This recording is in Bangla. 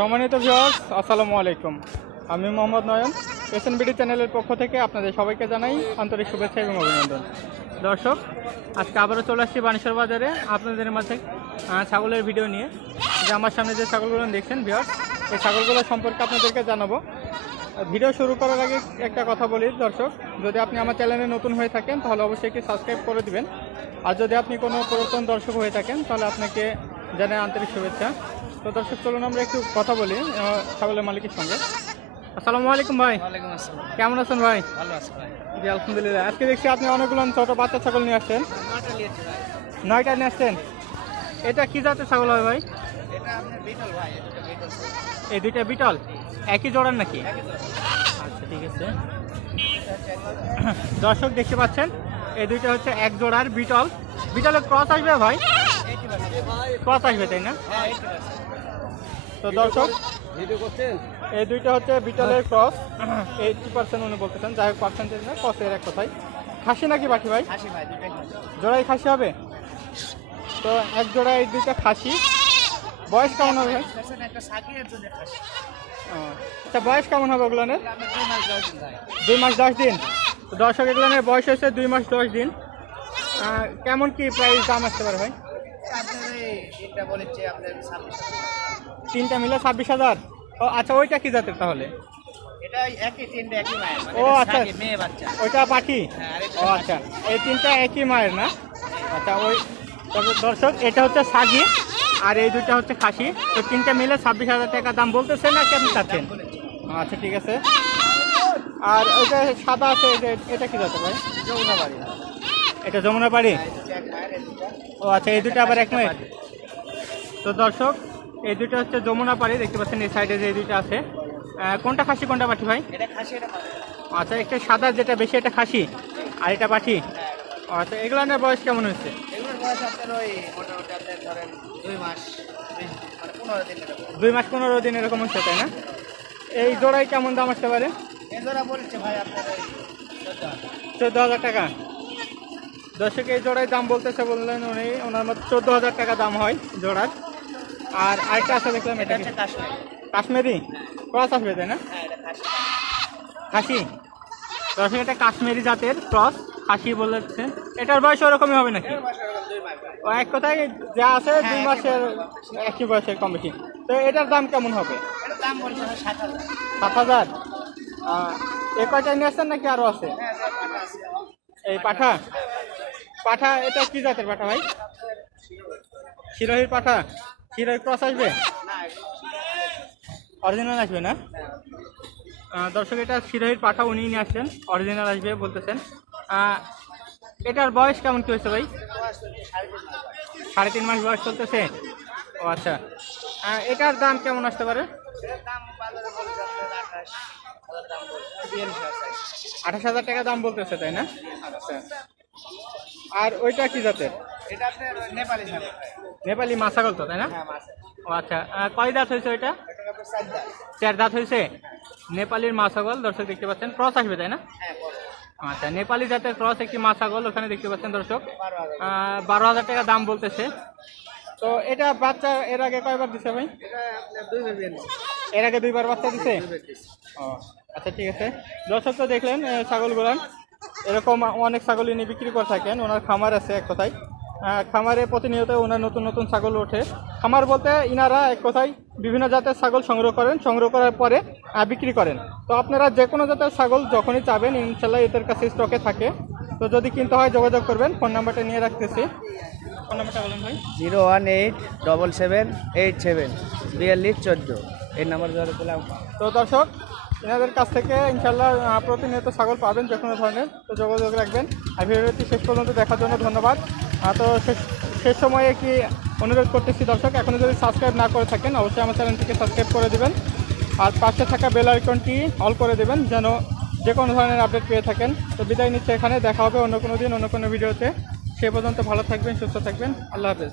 সম্মানিত ভিউয়ার্স, আসসালামু আলাইকুম। আমি মোহাম্মদ নয়ন, এসএনবিডি চ্যানেলের পক্ষ থেকে আপনাদের সবাইকে জানাই আন্তরিক শুভেচ্ছা এবং অভিনন্দন। দর্শক, আজকে আবারও চলে আসছি বানেশ্বর বাজারে আপনাদের মাঝে ছাগলের ভিডিও নিয়ে। যে আমার সামনে যে ছাগলগুলো দেখছেন ভিউয়ার্স, এই ছাগলগুলো সম্পর্কে আপনাদেরকে জানাবো। ভিডিও শুরু করার আগে একটা কথা বলি দর্শক, যদি আপনি আমার চ্যানেলে নতুন হয়ে থাকেন তাহলে অবশ্যই একটি সাবস্ক্রাইব করে দিবেন। আর যদি আপনি কোনো পুরাতন দর্শক হয়ে থাকেন তাহলে আপনাকে জানাই আন্তরিক শুভেচ্ছা। তো দর্শক, চলুন আমরা একটু কথা বলি ছাগলের মালিকের সঙ্গে। আসসালামু আলাইকুম ভাই। ওয়ালাইকুম আসসালাম। কেমন আছেন ভাই? ভালো আছি ভাই। জি আলহামদুলিল্লাহ। আজকে দেখছি আপনি অনেকগুলো ছোটো বাচ্চা ছাগল নিয়ে আসছেন। 9টা নিয়েছি ভাই। 9টা নিয়ে আসছেন। এটা কি জাতের ছাগল হয় ভাই? এটা আপনার বিটল ভাই, এটা বিটল। এই দুইটা বিটল একই জোড়ার নাকি? একই তো। আচ্ছা ঠিক আছে। দর্শক দেখতে পাচ্ছেন এই দুইটা হচ্ছে এক জোড়ার বিটল। বিটলের ক্রস আসবে ভাই? 80% ক্রস আসবে তাই না? হ্যাঁ 80%। তো দর্শক, ভিডিও করছেন? এই দুইটা হচ্ছে বিটলের ক্রস। 80% উনি বলতেছেন, যাই হোক পার্সেন্টেজ না, ক্রসের এক কথাই। খাসি নাকি বাকি ভাই? হাসি ভাই, দুটাই খাসি। জোড়াই খাসি হবে? তো এক জোড়া এই দুইটা খাসি। বয়স কেমন হবে ভাই? একটা সাকিরের জন্য খাসি। আচ্ছা, বয়স কেমন হবে ওগুলোনের? এটা আমরা 2 মাস যাওয়া ভাই। 2 মাস 10 দিন। তো দর্শক, এগুলোনের বয়স হচ্ছে 2 মাস 10 দিন। কেমন কি প্রাইস দাম আসতে পারে ভাই? আপনার এই তিনটা বলেছে আপনার 26,000। তিনটা মিলে 26,000। ও আচ্ছা, ওইটা কি জাতের তাহলে? এটা একই তিনটা একই মায়ের। ও আচ্ছা, মেয়ে বাচ্চা। ওইটা পাখি। হ্যাঁ, আর ও আচ্ছা, এই তিনটা একই মায়ের না? আচ্ছা, ওই তবে দর্শক, এটা হচ্ছে সাগি আর এই দুইটা হচ্ছে খাসি। তো তিনটা মিলে 26,000 টাকা দাম বলতেছেন নাকি আপনি চাচ্ছেন? আচ্ছা ঠিক আছে। আর ওইটা সাদা আছে, এটা কি জাতের ভাই? যমুনা বাড়ি। এটা যমুনা বাড়ি। এই দুটো এক মায়ের, এই দুটো। ও আচ্ছা, এই দুটো আবার এক মায়ের। তো দর্শক, এই দুটো হচ্ছে যমুনা পাড়ি। দেখতে পাচ্ছেন এই সাইডে যে দুইটা আছে। কোনটা খাসি কোনটা পাঠি ভাই? এটা খাসি, এটা পাঠি। আচ্ছা, একটা সাদা যেটা বেশি এটা খাসি আর এটা পাঠি। আচ্ছা, এগুলোর বয়স কেমন হচ্ছে? এগুলোর বয়স আপনার ওই মোটামুটি আপনার ধরেন 2 মাস, মানে 15 দিন এরকম। 2 মাস 15 দিন এরকম হচ্ছে তাই না? এই জোড়ায় কেমন দাম আসতে পারে? এই জোড়া বলছে ভাই আপনার ওই 14,000। 14,000 টাকা। দর্শক, এই জোড়ায় দাম বলতেছে, বললেন উনি, ওনার মতো 14,000 টাকা দাম হয় জোড়ার। আর আরেকটা আছে দেখলাম, এটা এটা হচ্ছে কাশ্মীর। কাশ্মীরি ক্রস আসবে তাই না? হ্যাঁ, এটা খাসি। খাসি। দর্শক, এটা কাশ্মীরি জাতের ক্রস খাসি বলেছে। এটার বয়স ওরকমই হবে নাকি? এর বয়স এরকম 2 মাস ভাই। ও এক কথায় যা আছে 2 হ্যাঁ, মাসের একই বয়সের কম বেশি। তো এটার দাম কেমন হবে? এটার দাম বলছে 7,000। 7,000। এই কয়টা নিয়ে আসছেন নাকি আরও আছে? হ্যাঁ, যে পাটা আছে। এই পাঠা। পাঠা এটা কি জাতের পাঠা ভাই? শিরোহির পাঠা। শিরোহির ক্রস আসবে? না, অরিজিনাল আসবে না? দর্শক, এটা শিরোহির পাঠা উনি নিয়ে আসছেন, অরিজিনাল আসবে বলতেছেন। এটার বয়স কেমন কি হয়েছে ভাই? বয়স হচ্ছে 3.5 মাস ভাই। 3.5 মাস বয়স চলতেছে। ও আচ্ছা, এটার দাম কেমন আসতে পারে? এটার দাম বাজারে বলছে আপনার 28,000 দাম বলছে। 42,000 চাই। 28,000 টাকা দাম বলতেছে তাই না? আচ্ছা। আর ওইটা কি জাতের? এটা আপনার ওই নেপালি ছাগল ভাই। নেপালি মা ছাগল তো তাই না? হ্যাঁ, মাছ। ও আচ্ছা, কয় দাঁত হয়েছে ওইটা? এটা আপনার 4 দাম। 4 দাঁত হয়েছে। নেপালির মা ছাগল দর্শক দেখতে পাচ্ছেন, ক্রস আসবে তাই না? হ্যাঁ, বড়। আচ্ছা, নেপালি জাতের ক্রস একটি মা ছাগল ওখানে দেখতে পাচ্ছেন দর্শক। 12,000। 12,000 টাকা দাম বলতেছে। তো এটা বাচ্চা এর আগে কয়বার দিছে ভাই? এটা আপনার 2 বার বিয়ে নিছে। এর আগে 2বার বাচ্চা দিছে? 2 বার দিছে। ও আচ্ছা ঠিক আছে। দর্শক, তো দেখলেন ছাগলগুলান এরকম অনেক ছাগল ইনি বিক্রি করে থাকেন। ওনার খামার আছে এক কথায়। খামারে প্রতিনিয়ত ওনার নতুন নতুন ছাগল ওঠে। খামার বলতে ইনারা এক কথায় বিভিন্ন জাতের ছাগল সংগ্রহ করেন, সংগ্রহ করার পরে বিক্রি করেন। তো আপনারা যে কোনো জাতের ছাগল যখনই চাবেন ইনশাল্লাহ এদের কাছে স্টকে থাকে। তো যদি কিনতে হয় যোগাযোগ করবেন। ফোন নাম্বারটা নিয়ে রাখতেছি। ফোন নাম্বারটা বলেন ভাই। 01877874214। এই নাম্বার ধরে পেলাম। তো দর্শক, এনাদের কাছ থেকে ইনশাল্লাহ প্রতিনিয়ত ছাগল পাবেন যে কোনো ধরনের। তো যোগাযোগ রাখবেন। আর ভিডিওটি শেষ পর্যন্ত দেখার জন্য ধন্যবাদ। তো শেষ সময়ে কি অনুরোধ করতেছি দর্শক, এখনও যদি সাবস্ক্রাইব না করে থাকেন অবশ্যই আমার চ্যানেলটিকে সাবস্ক্রাইব করে দেবেন। আর পাশে থাকা বেল আইকনটি অল করে দেবেন যেন যে কোনো ধরনের আপডেট পেয়ে থাকেন। তো বিদায় নিচ্ছে এখানে, দেখা হবে অন্য কোনো দিন অন্য কোনো ভিডিওতে। সে পর্যন্ত ভালো থাকবেন, সুস্থ থাকবেন। আল্লাহ হাফেজ।